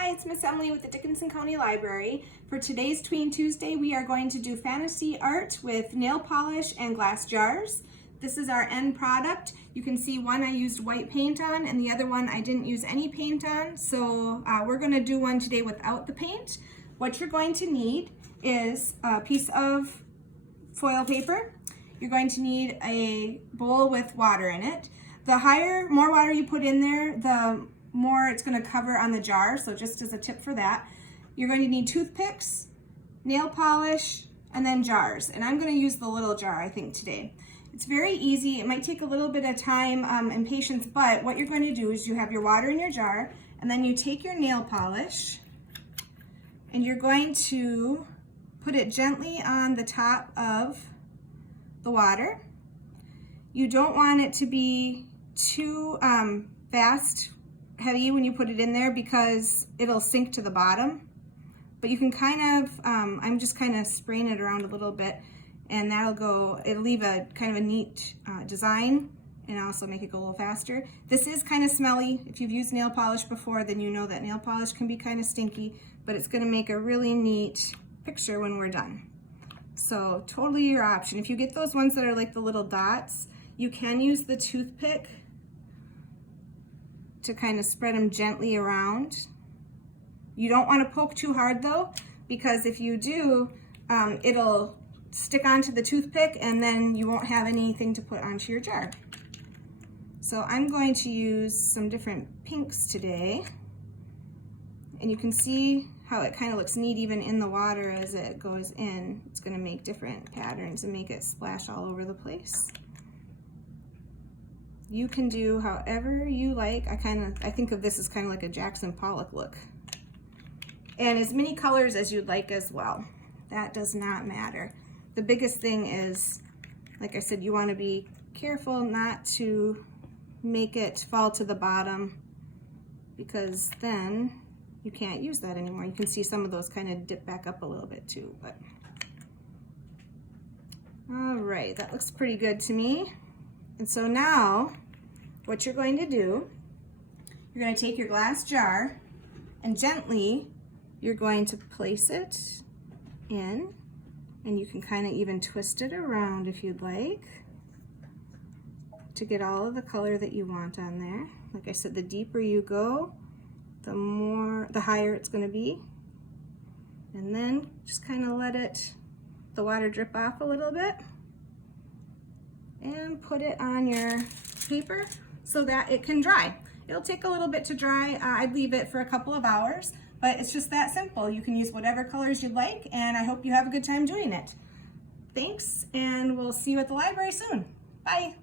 Hi, it's Miss Emily with the Dickinson County Library. For today's Tween Tuesday, we are going to do fantasy art with nail polish and glass jars. This is our end product. You can see one I used white paint on and the other one I didn't use any paint on. So we're going to do one today without the paint. What you're going to need is a piece of foil paper. You're going to need a bowl with water in it. The more water you put in there, the more it's going to cover on the jar. So just as a tip for that, you're going to need toothpicks, nail polish, and then jars. And I'm going to use the little jar, I think, today. It's very easy. It might take a little bit of time and patience, but what you're going to do is you have your water in your jar, and then you take your nail polish, and you're going to put it gently on the top of the water. You don't want it to be too heavy when you put it in there because it'll sink to the bottom. But you can kind of, I'm just kind of spraying it around a little bit, and it'll leave a kind of a neat design and also make it go a little faster. This is kind of smelly. If you've used nail polish before, then you know that nail polish can be kind of stinky, but it's going to make a really neat picture when we're done. So totally your option. If you get those ones that are like the little dots, you can use the toothpick to kind of spread them gently around. You don't want to poke too hard though, because if you do, it'll stick onto the toothpick and then you won't have anything to put onto your jar. So I'm going to use some different pinks today. And you can see how it kind of looks neat even in the water as it goes in. It's going to make different patterns and make it splash all over the place. You can do however you like. I think of this as kind of like a Jackson Pollock look. And as many colors as you'd like as well. That does not matter. The biggest thing is, like I said, you want to be careful not to make it fall to the bottom, because then you can't use that anymore. You can see some of those kind of dip back up a little bit too. But all right, that looks pretty good to me. And so now what you're going to do, you're going to take your glass jar and gently you're going to place it in, and you can kind of even twist it around if you'd like to get all of the color that you want on there. Like I said, the deeper you go, the higher it's going to be. And then just kind of let the water drip off a little bit and put it on your paper so that it can dry. It'll take a little bit to dry. I'd leave it for a couple of hours, but it's just that simple. You can use whatever colors you'd like, and I hope you have a good time doing it. Thanks, and we'll see you at the library soon. Bye.